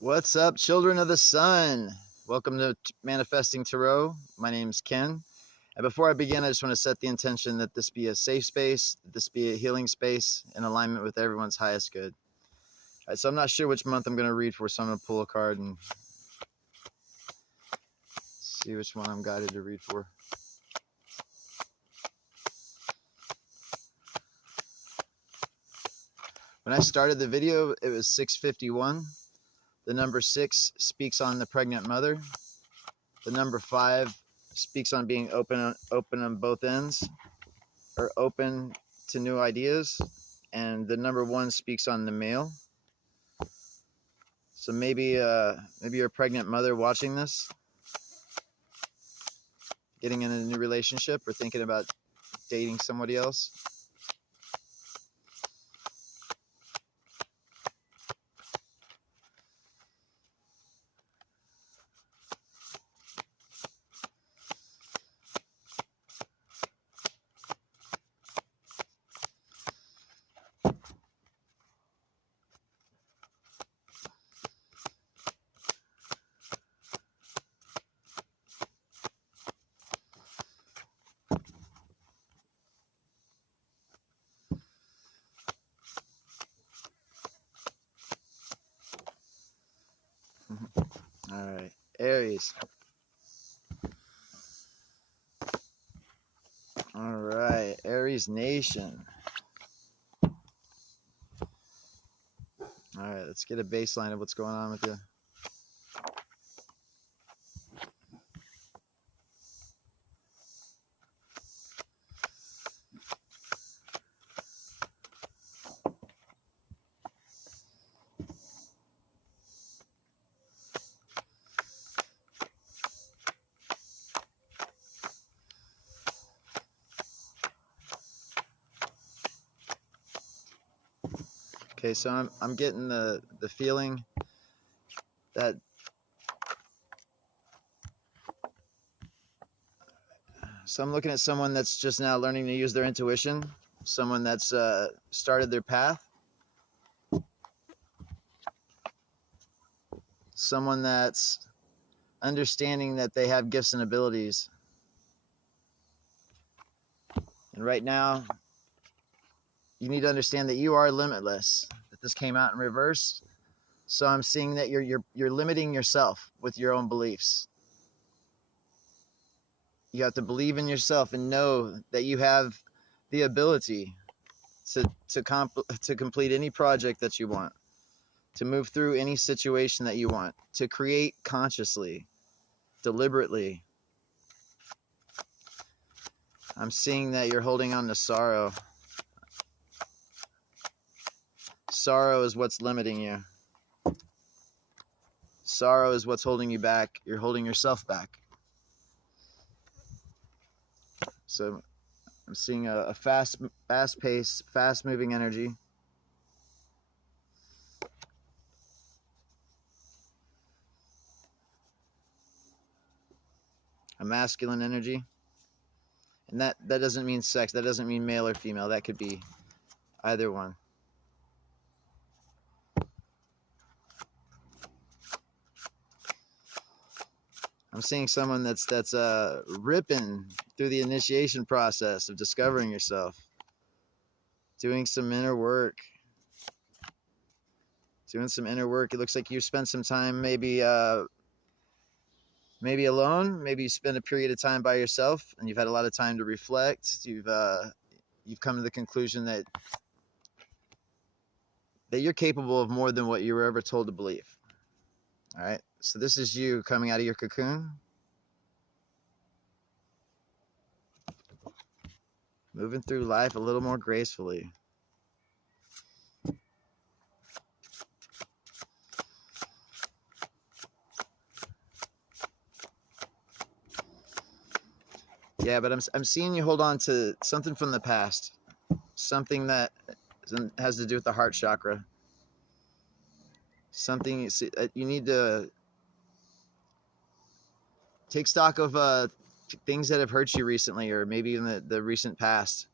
What's up, children of the sun? Welcome to Manifesting Tarot. My name's Ken. And before I begin, I just want to set the intention that this be a safe space, that this be a healing space in alignment with everyone's highest good. All right, so I'm not sure which month I'm going to read for, so I'm going to pull a card and see which one I'm guided to read for. When I started the video, it was 6:51. The number 6 speaks on the pregnant mother. The number 5 speaks on being open on both ends, or open to new ideas. And the number 1 speaks on the male. So maybe you're a pregnant mother watching this, getting in a new relationship, or thinking about dating somebody else. All right, Aries. All right, Aries Nation. All right, let's get a baseline of what's going on with you. Okay, so I'm getting the feeling that I'm looking at someone that's just now learning to use their intuition, someone that's started their path, someone that's understanding that they have gifts and abilities. And right now, you need to understand that you are limitless. That this came out in reverse. So I'm seeing that you're limiting yourself with your own beliefs. You have to believe in yourself and know that you have the ability to complete any project that you want, to move through any situation that you want, to create consciously, deliberately. I'm seeing that you're holding on to sorrow. Sorrow is what's limiting you. Sorrow is what's holding you back. You're holding yourself back. So I'm seeing a fast pace, fast moving energy. A masculine energy. And that doesn't mean sex. That doesn't mean male or female. That could be either one. I'm seeing someone that's ripping through the initiation process of discovering yourself, doing some inner work. It looks like you spent some time maybe alone. Maybe you spent a period of time by yourself, and you've had a lot of time to reflect. You've come to the conclusion that you're capable of more than what you were ever told to believe. All right. So this is you coming out of your cocoon, moving through life a little more gracefully. Yeah, but I'm seeing you hold on to something from the past, something that has to do with the heart chakra. Something you need to take stock of things that have hurt you recently, or maybe in the recent past.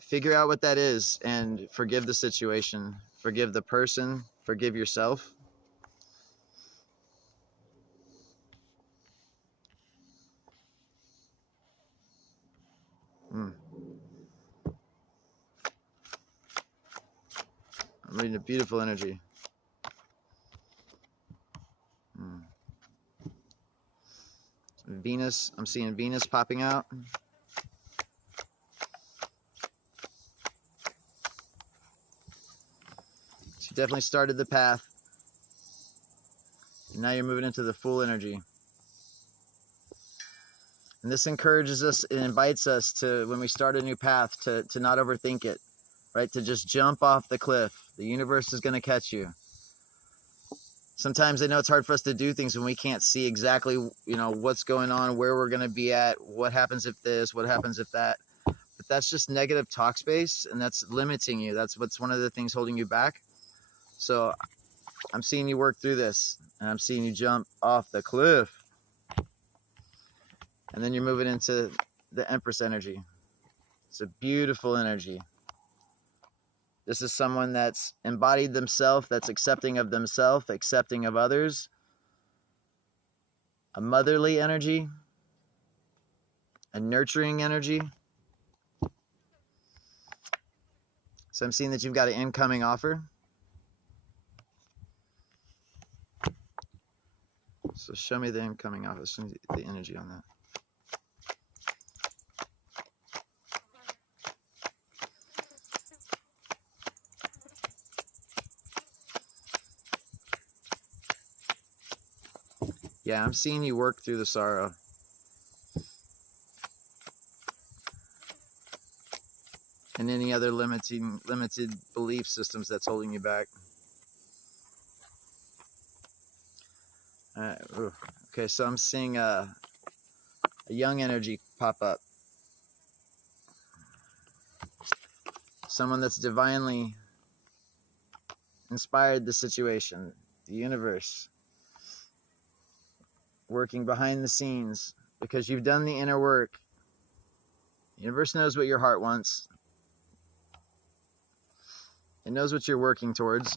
Figure out what that is and forgive the situation, forgive the person, forgive yourself. Mm. I'm reading a beautiful energy. Mm. Venus, I'm seeing Venus popping out. So you definitely started the path. And now you're moving into the full energy. And this encourages us and invites us to, when we start a new path, to not overthink it, right? To just jump off the cliff. The universe is going to catch you. Sometimes I know it's hard for us to do things when we can't see exactly, you know, what's going on, where we're going to be at, what happens if this, what happens if that. But that's just negative talk space, and that's limiting you. That's what's one of the things holding you back. So I'm seeing you work through this, and I'm seeing you jump off the cliff. And then you're moving into the Empress energy. It's a beautiful energy. This is someone that's embodied themselves, that's accepting of themselves, accepting of others. A motherly energy, a nurturing energy. So I'm seeing that you've got an incoming offer. So show me the incoming offer, show me the energy on that. Yeah, I'm seeing you work through the sorrow. And any other limited belief systems that's holding you back. Okay, so I'm seeing a young energy pop up. Someone that's divinely inspired the situation, the universe, working behind the scenes because you've done the inner work. The universe knows what your heart wants. It knows what you're working towards.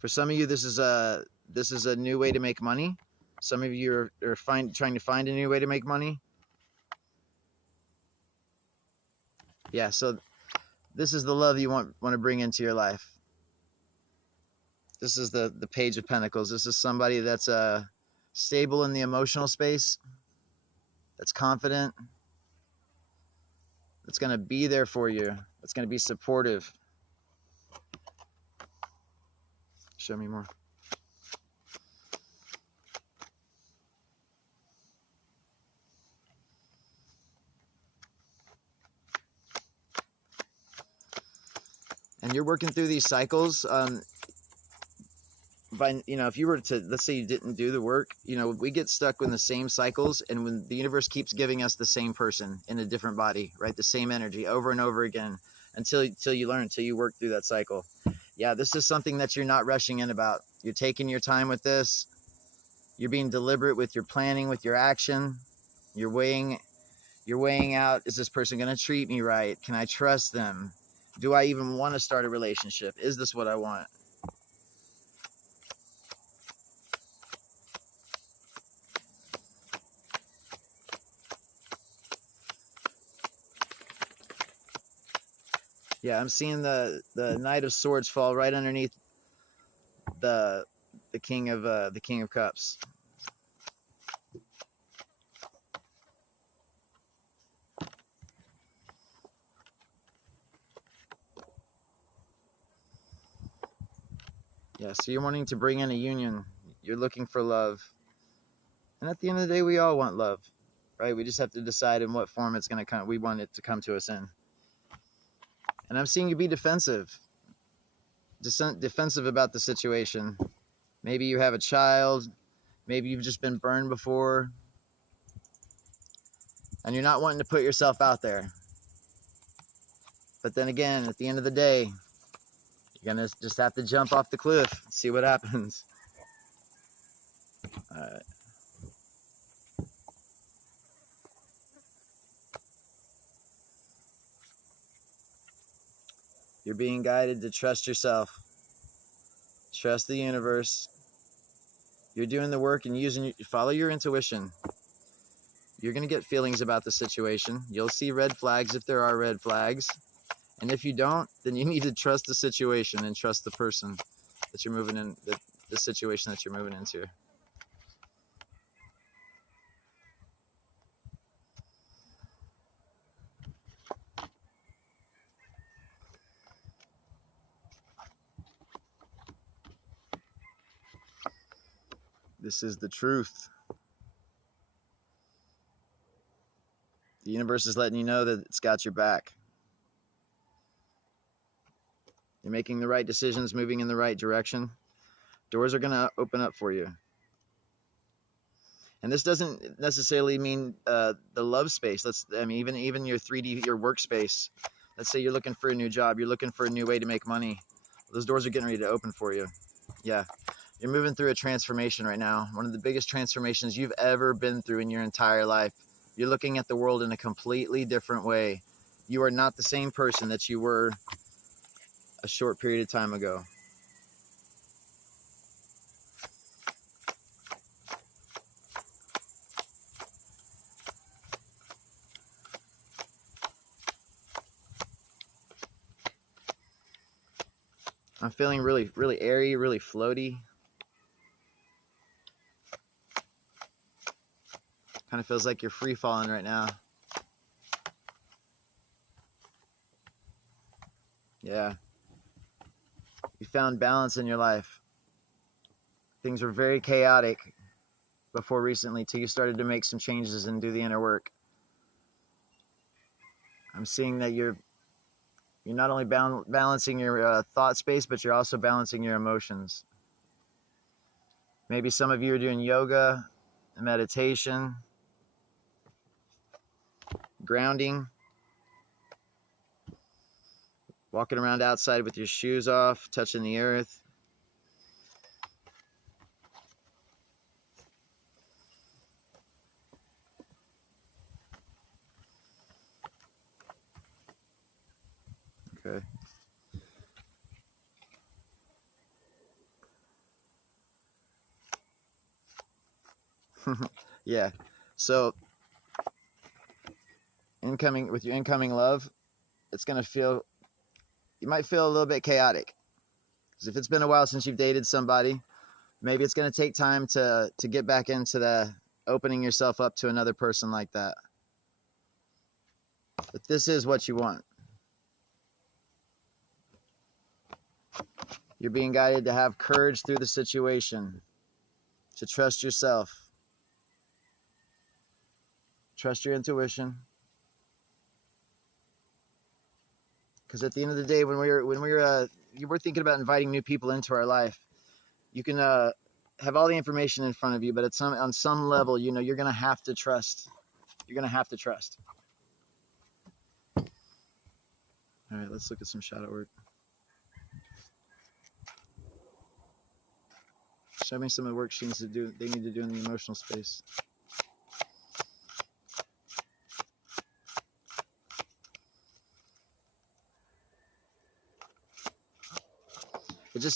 For some of you, this is a new way to make money. Some of you are trying to find a new way to make money. Yeah, so this is the love you want to bring into your life. This is the Page of Pentacles. This is somebody that's stable in the emotional space, that's confident, that's going to be there for you, that's going to be supportive. Show me more. And you're working through these cycles. By, you know, if you were to, let's say you didn't do the work, you know, we get stuck in the same cycles, and when the universe keeps giving us the same person in a different body, right, the same energy over and over again until you learn, until you work through that cycle. Yeah, this is something that you're not rushing in about. You're taking your time with this. You're being deliberate with your planning, with your action. You're weighing out, is this person going to treat me right? Can I trust them? Do I even want to start a relationship? Is this what I want? Yeah, I'm seeing the Knight of Swords fall right underneath the King of Cups. Yeah, so you're wanting to bring in a union. You're looking for love. And at the end of the day, we all want love, right? We just have to decide in what form it's going to come. We want it to come to us in. And I'm seeing you be defensive. Defensive about the situation. Maybe you have a child. Maybe you've just been burned before. And you're not wanting to put yourself out there. But then again, at the end of the day, you're going to just have to jump off the cliff and see what happens. All right. You're being guided to trust yourself. Trust the universe. You're doing the work and follow your intuition. You're going to get feelings about the situation. You'll see red flags if there are red flags. And if you don't, then you need to trust the situation and trust the person that you're moving in, the situation that you're moving into. This is the truth. The universe is letting you know that it's got your back. You're making the right decisions, moving in the right direction. Doors are going to open up for you. And this doesn't necessarily mean the love space. Even your 3D, your workspace. Let's say you're looking for a new job. You're looking for a new way to make money. Those doors are getting ready to open for you. Yeah. You're moving through a transformation right now. One of the biggest transformations you've ever been through in your entire life. You're looking at the world in a completely different way. You are not the same person that you were a short period of time ago. I'm feeling really, really airy, really floaty. Kind of feels like you're free falling right now. Yeah. You found balance in your life. Things were very chaotic before recently till you started to make some changes and do the inner work. I'm seeing that you're not only balancing your thought space, but you're also balancing your emotions. Maybe some of you are doing yoga, meditation, grounding, walking around outside with your shoes off, touching the earth. Okay. Yeah. So with your incoming love, it's going to feel, you might feel a little bit chaotic. Because if it's been a while since you've dated somebody, maybe it's going to take time to get back into the opening yourself up to another person like that. But this is what you want. You're being guided to have courage through the situation, to trust yourself, trust your intuition. Because at the end of the day, when we're thinking about inviting new people into our life, you can have all the information in front of you, but on some level, you're going to have to trust. You're going to have to trust. All right, let's look at some shadow work. Show me some of the work they need to do in the emotional space.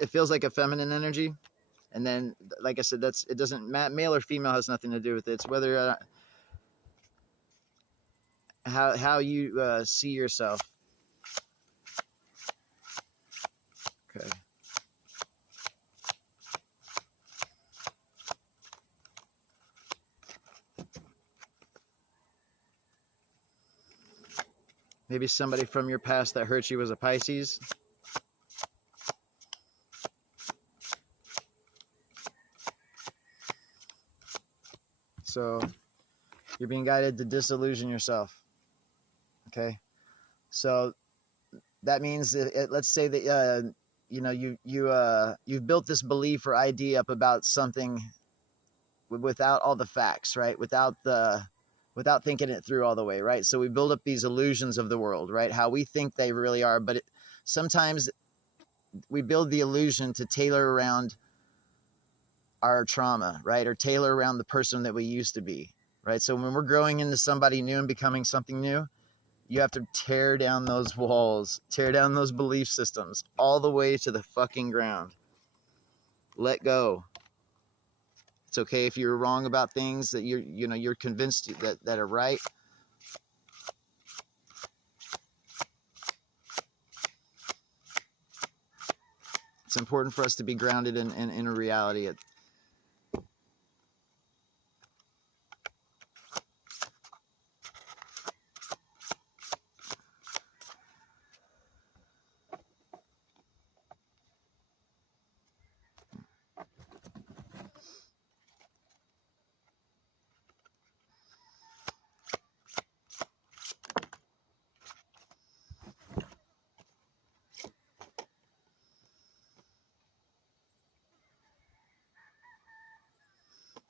It feels like a feminine energy, and then, like I said, it doesn't male or female has nothing to do with it. It's whether how you see yourself. Okay. Maybe somebody from your past that hurt you was a Pisces. So you're being guided to disillusion yourself. Okay. So that means let's say that you've built this belief or idea up about something without all the facts, right? Without thinking it through all the way, right? So we build up these illusions of the world, right? How we think they really are, but sometimes we build the illusion to tailor around our trauma, right? Or tailor around the person that we used to be, right? So when we're growing into somebody new and becoming something new, you have to tear down those walls, tear down those belief systems all the way to the fucking ground. Let go. It's okay if you're wrong about things that you're convinced that are right. It's important for us to be grounded in a reality.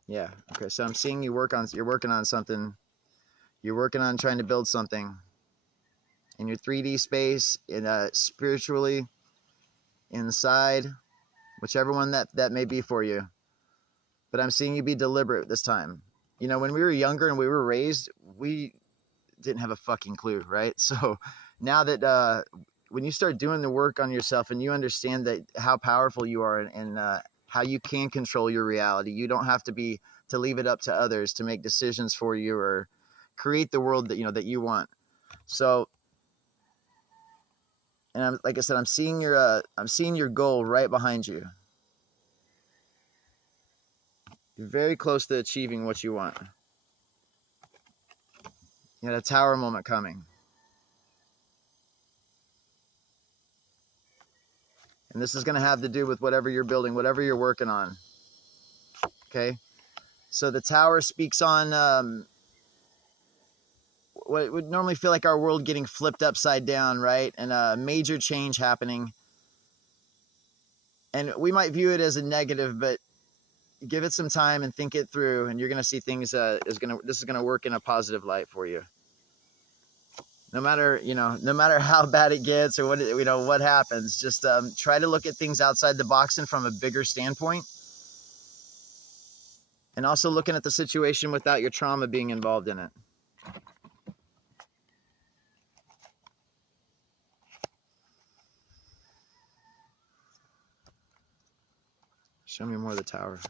Yeah. Okay. So I'm seeing you're working on something. You're working on trying to build something in your 3D space, spiritually, inside, whichever one that may be for you. But I'm seeing you be deliberate this time. You know, when we were younger and we were raised, we didn't have a fucking clue, right? So now that when you start doing the work on yourself and you understand that how powerful you are and how you can control your reality, you don't have to leave it up to others to make decisions for you or create the world that you want. So, and like I said, I'm seeing your goal right behind you. You're very close to achieving what you want. You got a tower moment coming. And this is going to have to do with whatever you're building, whatever you're working on. Okay? So the tower speaks on what would normally feel like our world getting flipped upside down, right? And a major change happening. And we might view it as a negative, but give it some time and think it through, and you're going to see things this is going to work in a positive light for you. No matter how bad it gets or what happens, just try to look at things outside the box and from a bigger standpoint. And also looking at the situation without your trauma being involved in it. Show me more of the tower.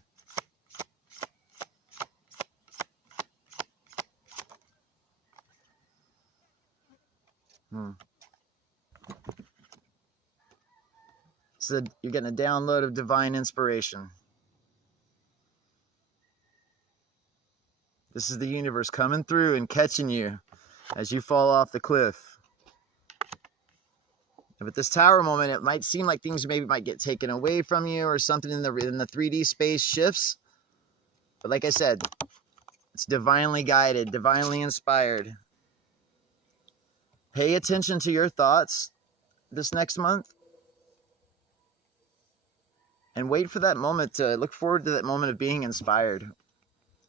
So you're getting a download of divine inspiration. This is the universe coming through and catching you as you fall off the cliff. But this tower moment, it might seem like things maybe might get taken away from you or something in the 3D space shifts. But like I said, it's divinely guided, divinely inspired. Pay attention to your thoughts this next month. And wait for that moment look forward to that moment of being inspired.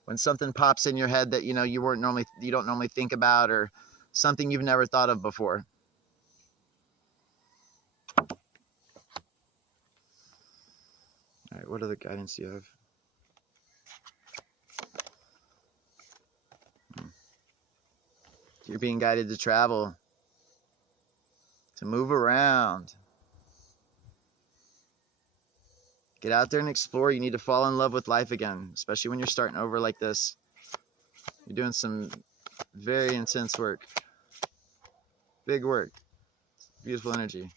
When something pops in your head that you don't normally think about, or something you've never thought of before. All right, what other guidance do you have? You're being guided to travel, to move around. Get out there and explore. You need to fall in love with life again, especially when you're starting over like this. You're doing some very intense work. Big work. Beautiful energy.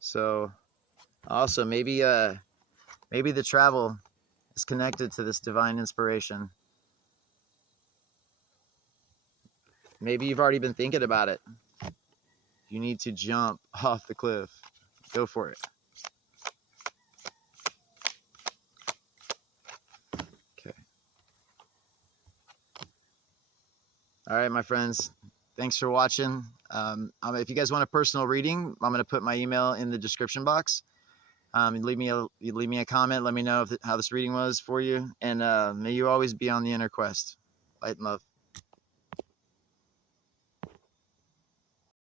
So also maybe the travel is connected to this divine inspiration. Maybe you've already been thinking about it. You need to jump off the cliff. Go for it. Okay. All right, my friends. Thanks for watching. If you guys want a personal reading, I'm going to put my email in the description box. Leave me a comment. Let me know how this reading was for you. And may you always be on the inner quest. Light and love.